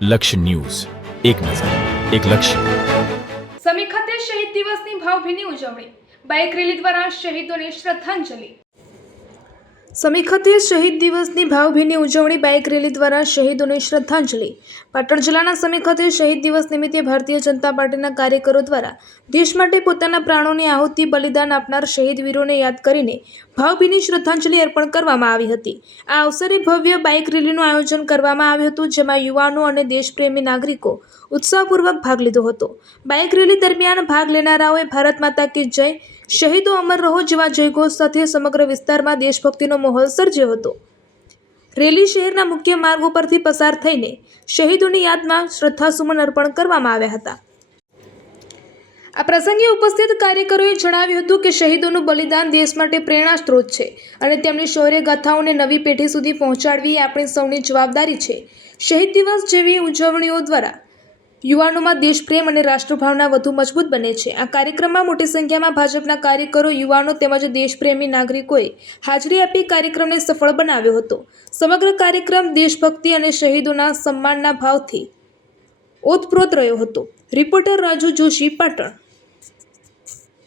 લક્ષ્ય ન્યૂઝ, એક નજર, એક લક્ષ્ય. સમી ખાતે શહીદ દિવસની ભાવભીની ઉજવણી, બાઇક રેલી દ્વારા શહીદોને શ્રદ્ધાંજલિ. સમી ખાતે શહીદ દિવસની ભાવભીની ઉજવણી, બાઇક રેલી દ્વારા શહીદોને શ્રદ્ધાંજલિ. પાટણ જિલ્લાના સમી ખાતે શહીદ દિવસ નિમિત્તે ભારતીય જનતા પાર્ટીના કાર્યકરો દ્વારા દેશ માટે પોતાના પ્રાણોની આહુતિ બલિદાન આપનાર શહીદ વીરોને યાદ કરીને ભાવભીની શ્રદ્ધાંજલિ અર્પણ કરવામાં આવી હતી. આ અવસરે ભવ્ય બાઇક રેલીનું આયોજન કરવામાં આવ્યું હતું, જેમાં યુવાનો અને દેશપ્રેમી નાગરિકો ઉત્સાહપૂર્વક ભાગ લીધો હતો. બાઇક રેલી દરમિયાન ભાગ લેનારાઓએ ભારત માતા કી જય, શહીદો અમર રહો જેવા જયઘોષ સાથે સમગ્ર વિસ્તારમાં દેશભક્તિનો માહોલ સર્જ્યો હતો. રેલી શહેરના મુખ્ય માર્ગો પરથી પસાર થઈને શહીદોની યાદમાં શ્રદ્ધાસુમન અર્પણ કરવામાં આવ્યા હતા. આ પ્રસંગે ઉપસ્થિત કાર્યકરોએ જણાવ્યું હતું કે શહીદોનું બલિદાન દેશ માટે પ્રેરણા સ્ત્રોત છે અને તેમની શૌર્ય ગાથાઓને નવી પેઢી સુધી પહોંચાડવી એ આપણી સૌની જવાબદારી છે. શહીદ દિવસ જેવી ઉજવણીઓ દ્વારા યુવાનોમાં દેશપ્રેમ અને રાષ્ટ્રભાવના વધુ મજબૂત બને છે. આ કાર્યક્રમમાં મોટી સંખ્યામાં ભાજપના કાર્યકરો, યુવાનો તેમજ દેશપ્રેમી નાગરિકોએ હાજરી આપી કાર્યક્રમને સફળ બનાવ્યો હતો. સમગ્ર કાર્યક્રમ દેશભક્તિ અને શહીદોના સન્માનના ભાવથી ઓતપ્રોત રહ્યો હતો. રિપોર્ટર રાજુ જોશી, પાટણ.